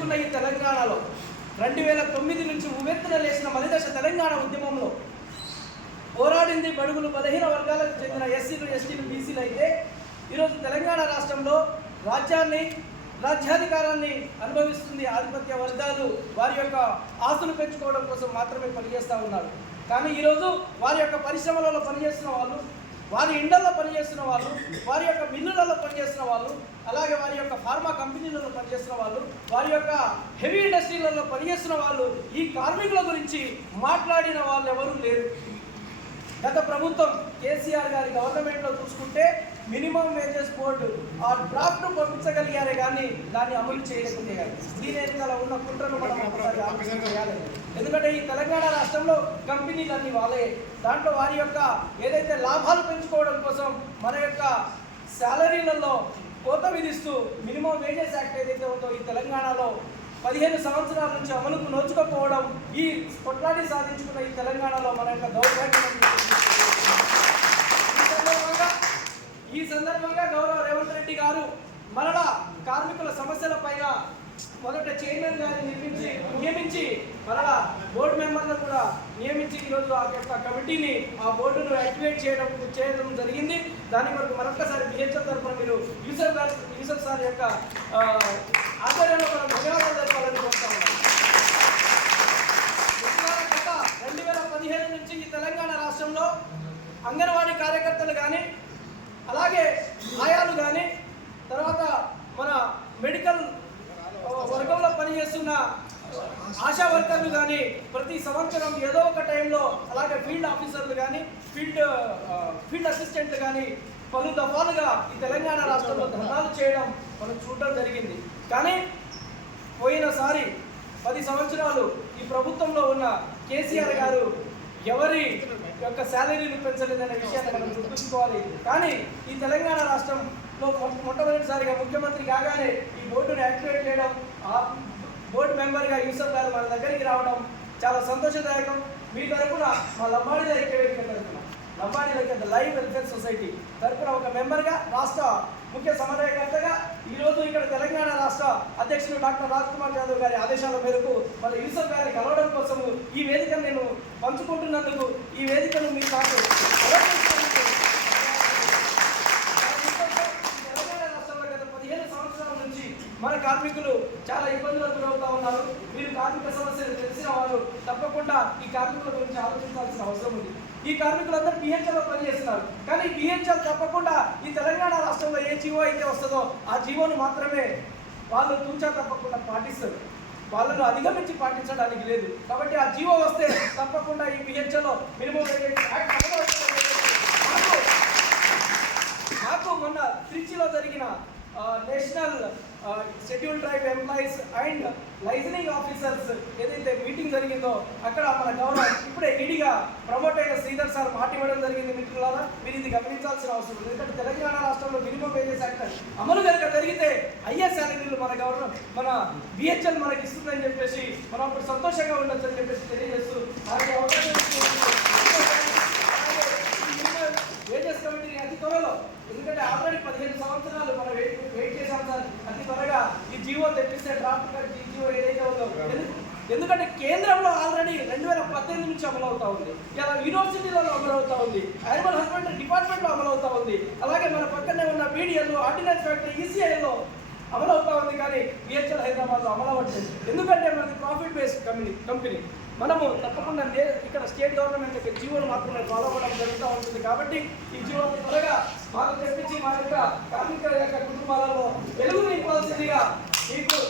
తెచ్చుకున్న ఈ తెలంగాణలో. రెండు వేల తొమ్మిది నుంచి ఉవ్వెత్తున లేచిన మలిదశ తెలంగాణ ఉద్యమంలో పోరాడింది బడుగులు బలహీన వర్గాలకు చెందిన ఎస్సీలు ఎస్టీలు బీసీలు అయితే ఈరోజు తెలంగాణ రాష్ట్రంలో రాజ్యాన్ని రాజ్యాధికారాన్ని అనుభవిస్తుంది ఆధిపత్య వర్గాలు వారి యొక్క ఆస్తులు పెంచుకోవడం కోసం మాత్రమే పనిచేస్తూ ఉన్నారు. కానీ ఈరోజు వారి యొక్క పరిశ్రమలలో పనిచేస్తున్న వాళ్ళు వారి ఇండల్లో పనిచేస్తున్న వాళ్ళు వారి యొక్క మిల్లులలో పనిచేస్తున్న వాళ్ళు అలాగే వారి యొక్క ఫార్మా కంపెనీలలో పనిచేస్తున్న వాళ్ళు వారి యొక్క హెవీ ఇండస్ట్రీలలో పనిచేస్తున్న వాళ్ళు ఈ కార్మికుల గురించి మాట్లాడిన వాళ్ళు ఎవరూ లేరు. గత ప్రభుత్వం కేసీఆర్ గారి గవర్నమెంట్లో చూసుకుంటే మినిమం వేజెస్ బోర్డు ఆ డ్రాఫ్ట్ పంపించగలిగారే కానీ దాన్ని అమలు చేయలేకపోయారు దీని వెనకాల ఉన్న కుట్రను మనం ఒకసారి ఆలోచన చేయాలి. ఎందుకంటే ఈ తెలంగాణ రాష్ట్రంలో కంపెనీలన్నీ వాళ్ళే. దాంట్లో వారి యొక్క ఏదైతే లాభాలు పెంచుకోవడం కోసం మన యొక్క శాలరీలలో కోత విధిస్తూ మినిమం వేజెస్ యాక్ట్ ఏదైతే ఉందో ఈ తెలంగాణలో పదిహేను సంవత్సరాల నుంచి అమలుకు నోచుకోకపోవడం ఈ కొట్లాడి సాధించుకున్న ఈ తెలంగాణలో మన యొక్క దౌర్భాగ్యం ఈ సందర్భంగా ఈ సందర్భంగా గౌరవ రేవంత్ రెడ్డి గారు మరలా కార్మికుల సమస్యల పైన మొదట చైర్మన్ గారిని నిర్మించి నియమించి మరలా బోర్డు మెంబర్లను కూడా నియమించి ఈరోజు ఆ యొక్క కమిటీని ఆ బోర్డును యాక్టివేట్ చేయడం చేయడం జరిగింది. దాని వరకు మరొకసారి బిహెచ్ఎఫ్ తరఫున మీరు యూసఫ్ గారు యూసఫ్ సార్ యొక్క ఆధ్వర్యంలో మనం ధన్యవాదాలు జరపాలని కోరుతా ఉన్నాం. రెండు వేల పదిహేను నుంచి ఈ తెలంగాణ రాష్ట్రంలో అంగన్వాడీ కార్యకర్తలు కానీ అలాగే ఆయాలు కానీ తర్వాత మన మెడికల్ పనిచేస్తున్న ఆశా వర్కర్లు కానీ ప్రతి సంవత్సరం ఏదో ఒక టైంలో అలాగే ఫీల్డ్ ఆఫీసర్లు కానీ ఫీల్డ్ ఫీల్డ్ అసిస్టెంట్లు కానీ పలు దఫాలుగా ఈ తెలంగాణ రాష్ట్రంలో ధర్నాలు చేయడం మనం చూడడం జరిగింది. కానీ పోయినసారి పది సంవత్సరాలు ఈ ప్రభుత్వంలో ఉన్న కేసీఆర్ గారు ఎవరి యొక్క శాలరీని పెంచలేదనే విషయాన్ని మనం గుర్తుంచుకోవాలి. కానీ ఈ తెలంగాణ రాష్ట్రంలో మొట్టమొదటిసారిగా ముఖ్యమంత్రి కాగానే ఈ బోర్డును యాక్టివేట్ చేయడం బోర్డు మెంబర్గా యూసఫ్ గారు మన దగ్గరికి రావడం చాలా సంతోషదాయకం. మీ తరఫున మా లంబాడి ఐక్యవేదిక తరపున లంబాడి ఐక్యత లైవ్ వెల్ఫేర్ సొసైటీ తరపున ఒక మెంబర్గా రాష్ట్ర ముఖ్య సమన్వయకర్తగా ఈరోజు ఇక్కడ తెలంగాణ రాష్ట్ర అధ్యక్షులు డాక్టర్ రాజ్ కుమార్ యాదవ్ గారి ఆదేశాల మేరకు మన యూసఫ్ గారిని కలవడం కోసము ఈ వేదికను నేను పంచుకుంటున్నందుకు ఈ వేదికను మీరు నాకు అలంకరించినందుకు తెలంగాణ రాష్ట్రంలో గత పదిహేను సంవత్సరాల నుంచి మన కార్మికులు చాలా ఇబ్బందులకు గురవుతా ఉన్నారు. మీరు కార్మిక సమస్యలు తెలిసిన వారు తప్పకుండా ఈ కార్మికుల గురించి ఆలోచించాల్సిన అవసరం ఉంది. ఈ కార్మికులందరూ పిహెచ్ఎల్లో పనిచేస్తున్నారు. కానీ పిహెచ్ఎల్ తప్పకుండా ఈ తెలంగాణ రాష్ట్రంలో ఏ జీవో అయితే వస్తుందో ఆ జీవోను మాత్రమే వాళ్ళు తూచా తప్పకుండా పాటిస్తారు. వాళ్ళను అధిగమించి పాటించడానికి లేదు. కాబట్టి ఆ జీవో వస్తే తప్పకుండా ఈ పిహెచ్ఎల్లో మినిమం మాకు నాకు మొన్న త్రిచిలో జరిగిన national schedule tribe employees and liaisoning officers ఏదైతే మీటింగ్ జరిగిందో అక్కడ మన గవర్నర్ ఇప్పుడే ఈడీగా ప్రమోట్ అయిన శ్రీధర్ సార్ మాట ఇవ్వడం జరిగింది మిత్రులారా. మీరు ఇది గమనించాల్సిన అవసరం ఉంది ఎందుకంటే తెలంగాణ రాష్ట్రంలో మినిమం వేజెస్ యాక్ట్ అమలు కనుక జరిగితే అయ్యే శాలరీలు మన గవర్నర్ మన బిహెచ్ఎల్ మనకి ఇస్తుందని చెప్పేసి మనం అప్పుడు సంతోషంగా ఉండొచ్చు అని చెప్పేసి తెలియజేస్తుంది నాకు ఈ అవకాశం ఇచ్చినందుకు వేజెస్ కమిటీని అతి త్వరలో ఎందుకంటే ఆల్రెడీ పదిహేను సంవత్సరాలు మనం వెయిట్ వెయిట్ చేసాం సార్ అతి త్వరగా ఈ జీవో జీవో ఏదైతే ఉందో ఎందుకంటే కేంద్రంలో ఆల్రెడీ రెండు వేల పద్దెనిమిది నుంచి అమలు అవుతా ఉంది. ఇలా యూనివర్సిటీలలో అమలు అవుతా ఉంది. యానిమల్ హస్బెండరీ డిపార్ట్మెంట్లో అమలు అవుతా ఉంది. అలాగే మన పక్కనే ఉన్న బీడీఎల్ ఆర్డినెన్స్ ఫ్యాక్టరీ ఈసీఐలో అమలు అవుతా ఉంది కానీ బిహెచ్ఎల్ హైదరాబాద్లో అమలు అవ్వట్లేదు ఎందుకంటే మనది ప్రాఫిట్ బేస్డ్ కంపెనీ కంపెనీ మనము తప్పకుండా ఇక్కడ స్టేట్ గవర్నమెంట్ యొక్క జీవోలు మాత్రమే ఫాలో అవ్వడం జరుగుతూ ఉంటుంది కాబట్టి ఈ జీవోలు త్వరగా మాకు తెప్పించి మా యొక్క కార్మికుల యొక్క కుటుంబాలలో వెలుగు నింపాల్సిందిగా మీకు